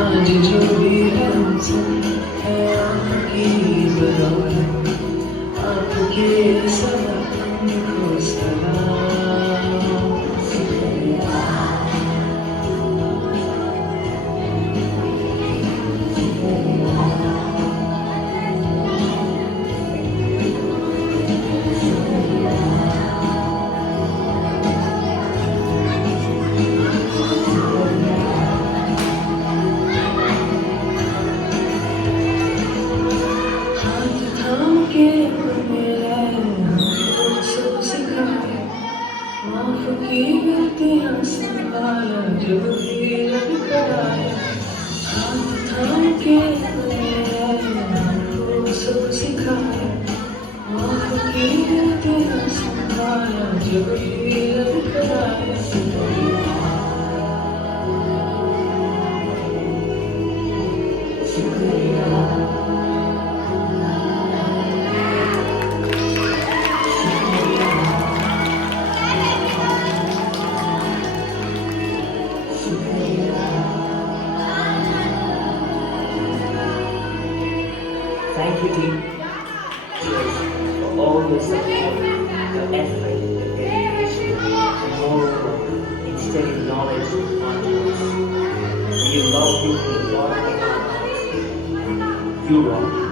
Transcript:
आज जो भी हमसे है आपकी बदौलत, आपके सलाम को सलाम। हाथ थाम के मेरा हमको सब सिखाया, माफ की गलतियां संभाला, जब भी रब कराया। हाथ थाम के मेरा हमको सब सिखाया, माफ की गलतियां संभाला, जब भी रब कराया। Thank you, team. Cheers for all your support, your effort, your dedication, moreover, instilling knowledge onto us. You love people, you rock.